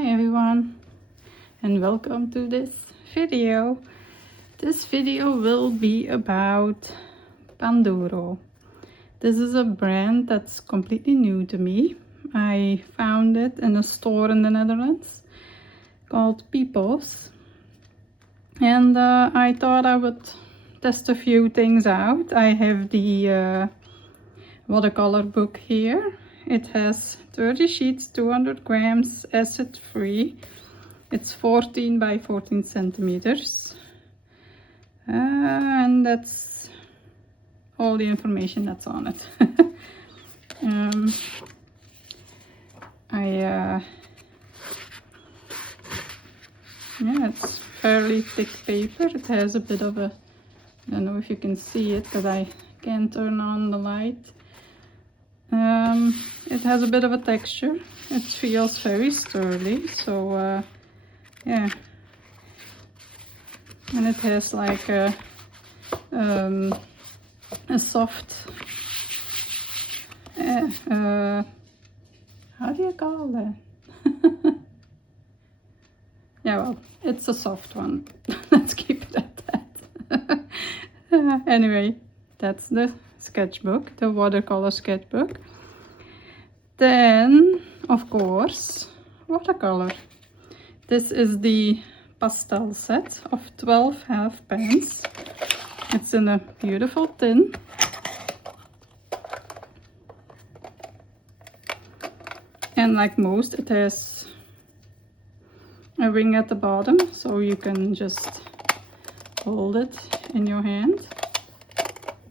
Hi everyone, and welcome to this video. This video will be about Panduro. This is a brand that's completely new to me. I found it in a store in the Netherlands called People's, and I thought I would test a few things out. I have the watercolor book here. It has 30 sheets, 200 grams, acid free. It's 14 by 14 centimeters. And that's all the information that's on it. Yeah, it's fairly thick paper. It has a bit of a, I don't know if you can see it because I can't turn on the light. It has a bit of a texture. It feels very sturdy, so yeah. And it has like a soft, how do you call that? Yeah, well, it's a soft one. Let's keep it at that. Anyway, that's the sketchbook, the watercolor sketchbook. Then, of course, watercolor. This is the pastel set of 12 half pans. It's in a beautiful tin. And like most, it has a ring at the bottom, so you can just hold it in your hand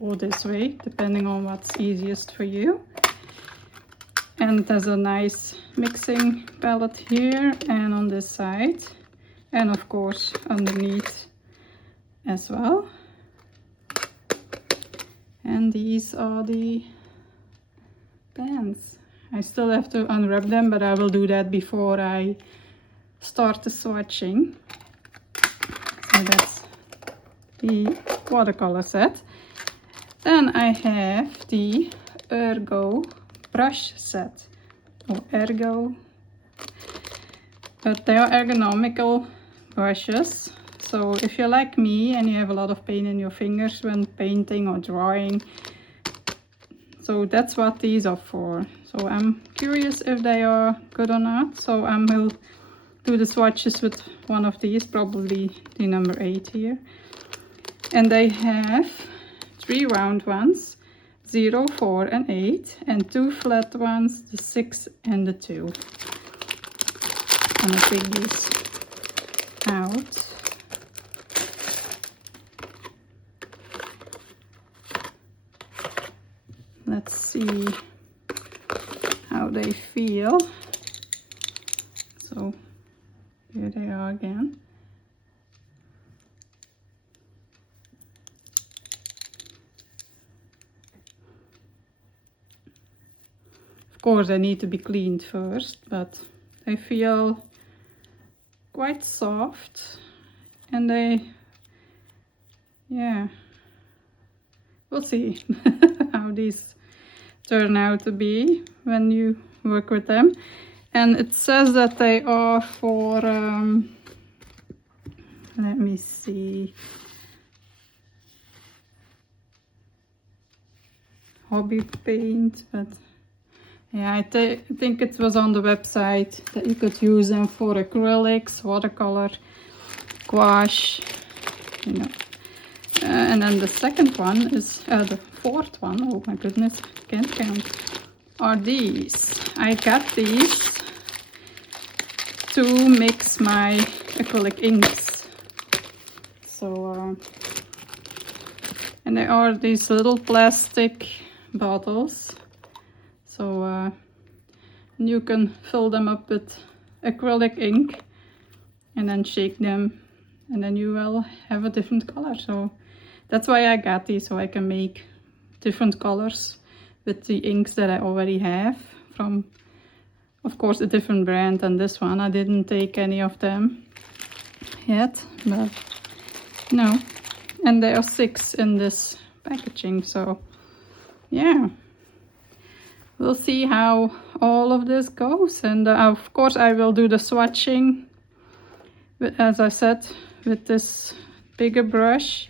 or this way, depending on what's easiest for you. And there's a nice mixing palette here and on this side, and of course underneath as well. And these are the pans. I still have to unwrap them, but I will do that before I start the swatching. So that's the watercolor set. Then I have the Ergo brush set, or Ergo, but they are ergonomical brushes. So if you're like me and you have a lot of pain in your fingers when painting or drawing, so that's what these are for. So I'm curious if they are good or not, so I will do the swatches with one of these, probably the number 8 here. And they have 3 round ones, 0, 4 and 8, and 2 flat ones, the 6 and the 2. I'm gonna take these out. Let's see how they feel. So here they are again. Of course, they need to be cleaned first, but they feel quite soft, and they, yeah, we'll see how these turn out to be when you work with them. And it says that they are for, let me see, hobby paint, but yeah, I think it was on the website that you could use them for acrylics, watercolor, gouache, you know. And then the second one is, the fourth one, oh my goodness, can't count, are these. I got these to mix my acrylic inks. So, and they are these little plastic bottles. So you can fill them up with acrylic ink and then shake them, and then you will have a different color. So that's why I got these, so I can make different colors with the inks that I already have from, of course, a different brand than this one. I didn't take any of them yet, but no. And there are 6 in this packaging, so yeah. We'll see how all of this goes. And of course I will do the swatching, as I said, with this bigger brush.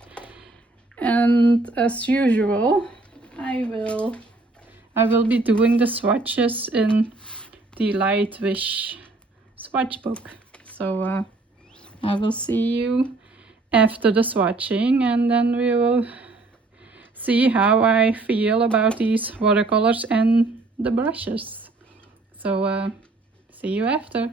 And as usual, I will be doing the swatches in the Light Wish swatch book. So I will see you after the swatching, and then we will see how I feel about these watercolors and the brushes. So see you after.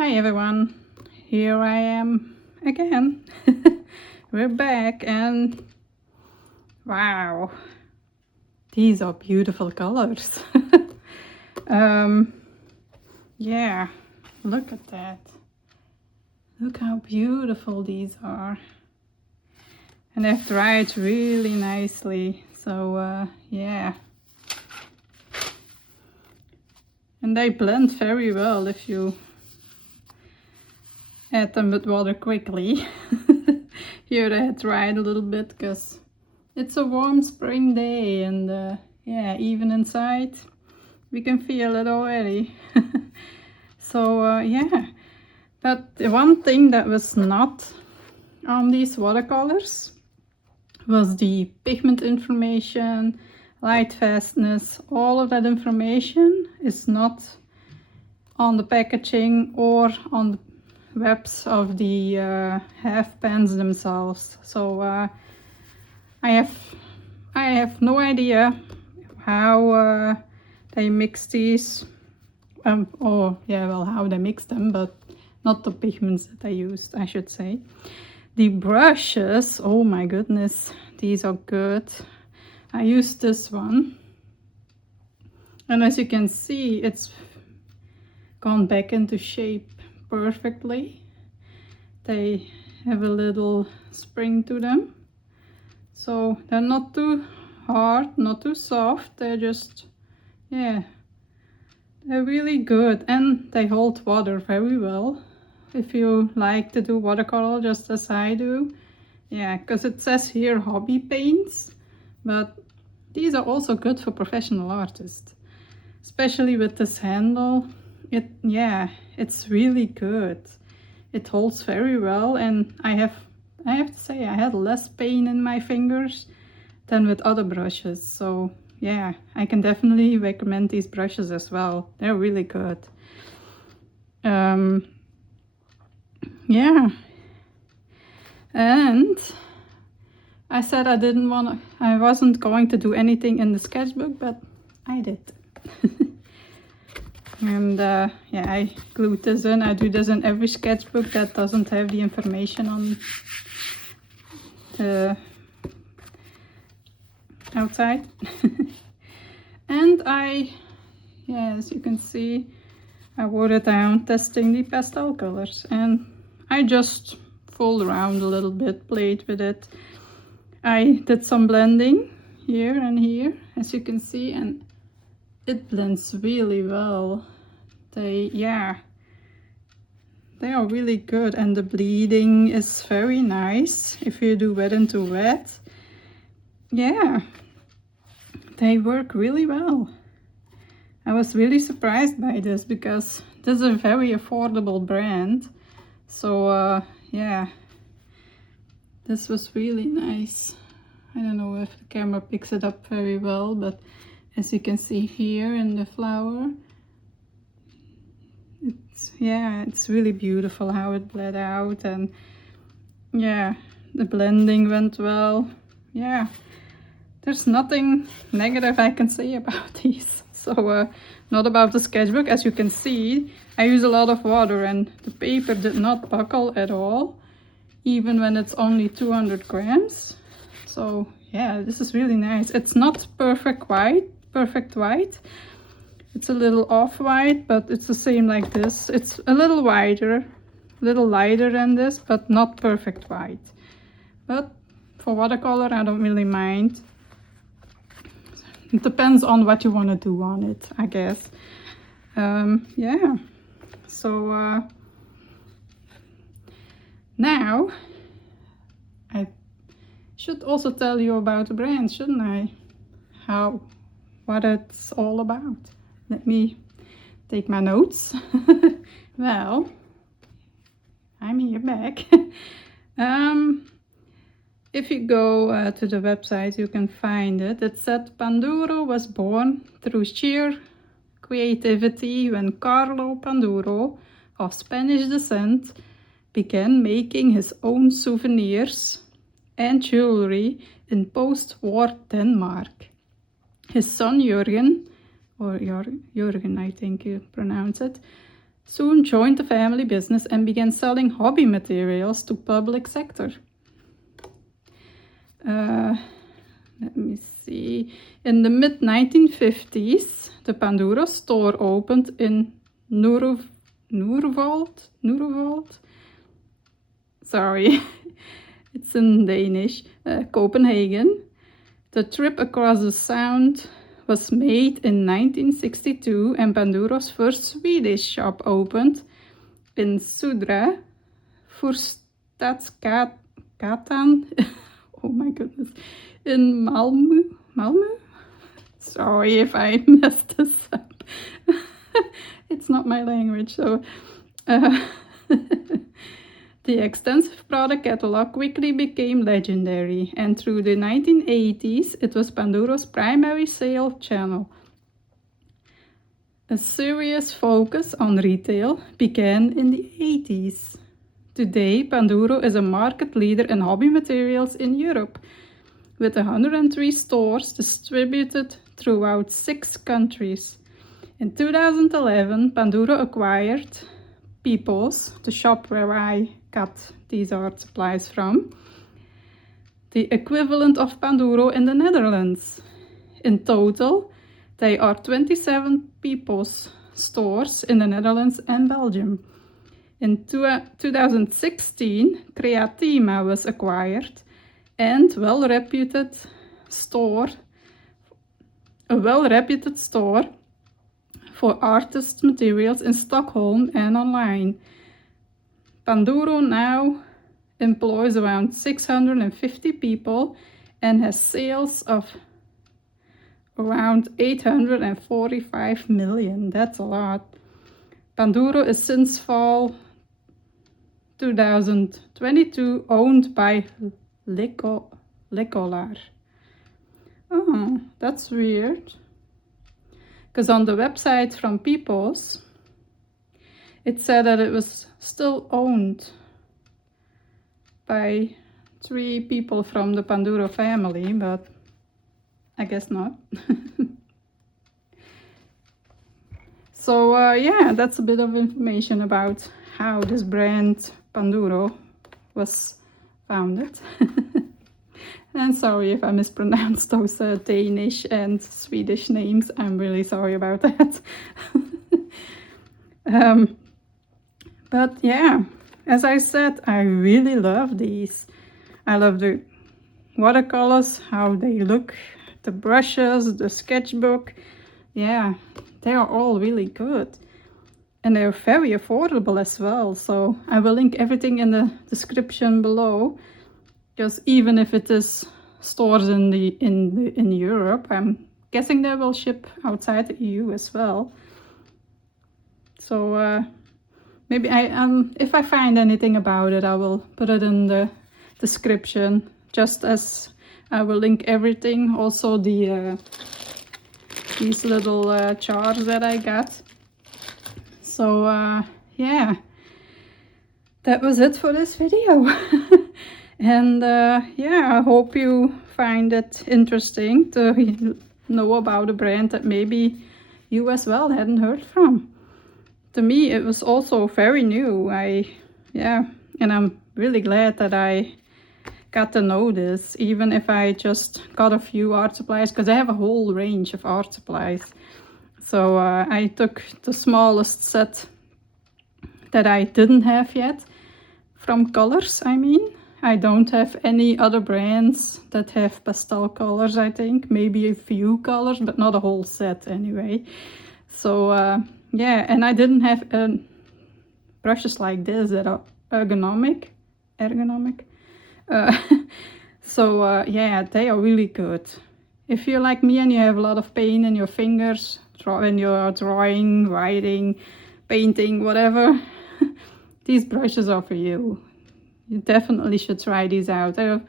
Hi everyone, here I am again. We're back and wow, these are beautiful colors. Yeah, look at that. Look how beautiful these are. And they've dried really nicely, so yeah. And they blend very well if you add them with water quickly. Here they had dried a little bit because it's a warm spring day, and yeah, even inside we can feel it already. So yeah, but the one thing that was not on these watercolors was the pigment information, light fastness. All of that information is not on the packaging or on the webs of the half pans themselves. So I have no idea how they mix these, or yeah, well, how they mix them, but not the pigments that I used, I should say. The brushes, oh my goodness, these are good. I used this one, and as you can see, it's gone back into shape perfectly. They have a little spring to them, so they're not too hard, not too soft. They're just, yeah, they're really good, and they hold water very well. If you like to do watercolor just as I do, yeah, because it says here hobby paints, but these are also good for professional artists, especially with this handle. Yeah, it's really good. It holds very well, and I have to say I had less pain in my fingers than with other brushes. So yeah, I can definitely recommend these brushes as well. They're really good. Yeah, and I said I wasn't going to do anything in the sketchbook, but I did. And yeah, I glued this in. I do this in every sketchbook that doesn't have the information on the outside. And yeah, as you can see, I wrote it down, testing the pastel colors, and I just fooled around a little bit, played with it. I did some blending here and here, as you can see, and it blends really well. Yeah, they are really good, and the bleeding is very nice if you do wet into wet. Yeah, they work really well. I was really surprised by this because this is a very affordable brand. So yeah, this was really nice. I don't know if the camera picks it up very well, but as you can see here in the flower, it's really beautiful how it bled out, and yeah, the blending went well. Yeah, there's nothing negative I can say about these. So not about the sketchbook. As you can see, I use a lot of water, and the paper did not buckle at all, even when it's only 200 grams. So yeah, this is really nice. It's not perfect white. It's a little off-white, but it's the same like this. It's a little wider, a little lighter than this, but not perfect white. But for watercolor, I don't really mind. It depends on what you want to do on it, I guess. Yeah, so now I should also tell you about the brand, shouldn't I? What it's all about. Let me take my notes. Well, I'm here back. If you go to the website, you can find it. It said Panduro was born through sheer creativity when Carlo Panduro, of Spanish descent, began making his own souvenirs and jewelry in post-war Denmark. His son Jurgen, or Jurgen I think you pronounce it, soon joined the family business and began selling hobby materials to public sector. Let me see. In the mid-1950s, the Panduro store opened in Nurvold? Sorry, it's in Danish. Copenhagen. The trip across the Sound was made in 1962 and Panduro's first Swedish shop opened in Sudra, Furstadsgatan. Oh my goodness. In Malmö? Sorry if I messed this up. It's not my language, so the extensive product catalog quickly became legendary, and through the 1980s, it was Panduro's primary sale channel. A serious focus on retail began in the 80s. Today, Panduro is a market leader in hobby materials in Europe, with 103 stores distributed throughout 6 countries. In 2011, Panduro acquired People's, the shop where I got these art supplies from, the equivalent of Panduro in the Netherlands. In total, there are 27 People's stores in the Netherlands and Belgium. In 2016, Creatima was acquired, and a well-reputed store for artist materials in Stockholm and online. Panduro now employs around 650 people and has sales of around 845 million. That's a lot. Panduro is since fall 2022 owned by Lecolar. Oh, that's weird. Because on the website from People's, it said that it was still owned by 3 people from the Panduro family, but I guess not. So yeah, that's a bit of information about how this brand Panduro was founded. And sorry if I mispronounced those Danish and Swedish names. I'm really sorry about that. But yeah, as I said, I really love these. I love the watercolors, how they look, the brushes, the sketchbook. Yeah, they are all really good. And they're very affordable as well. So I will link everything in the description below. Because even if it is stores in Europe, I'm guessing they will ship outside the EU as well. So maybe if I find anything about it, I will put it in the description, just as I will link everything. Also the these little jars that I got. So yeah, that was it for this video. And yeah, I hope you find it interesting to know about a brand that maybe you as well hadn't heard from. To me, it was also very new. Yeah, and I'm really glad that I got to know this, even if I just got a few art supplies, because I have a whole range of art supplies. So I took the smallest set that I didn't have yet, from colors, I mean. I don't have any other brands that have pastel colors, I think. Maybe a few colors, but not a whole set anyway. So yeah, and I didn't have brushes like this that are ergonomic. So yeah, they are really good. If you're like me and you have a lot of pain in your fingers when you're drawing, writing, painting, whatever, these brushes are for you. You definitely should try these out. I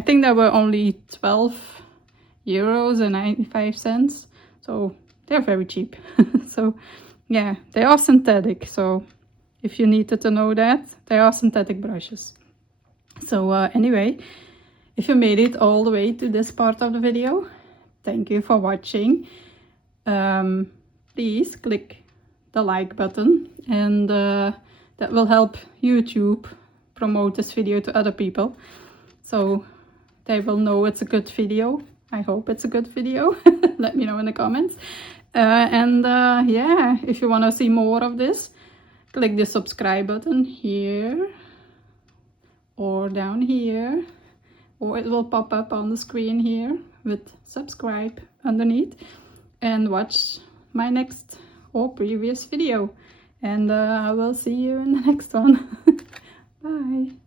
think they were only €12.95, so they're very cheap. So yeah, they are synthetic. So if you needed to know that, they are synthetic brushes. So anyway, if you made it all the way to this part of the video, thank you for watching. Please click the like button, and that will help YouTube promote this video to other people, so they will know it's a good video. I hope it's a good video. Let me know in the comments. Yeah, if you want to see more of this, click the subscribe button here or down here, or it will pop up on the screen here with subscribe underneath, and watch my next or previous video. And I will see you in the next one. Bye.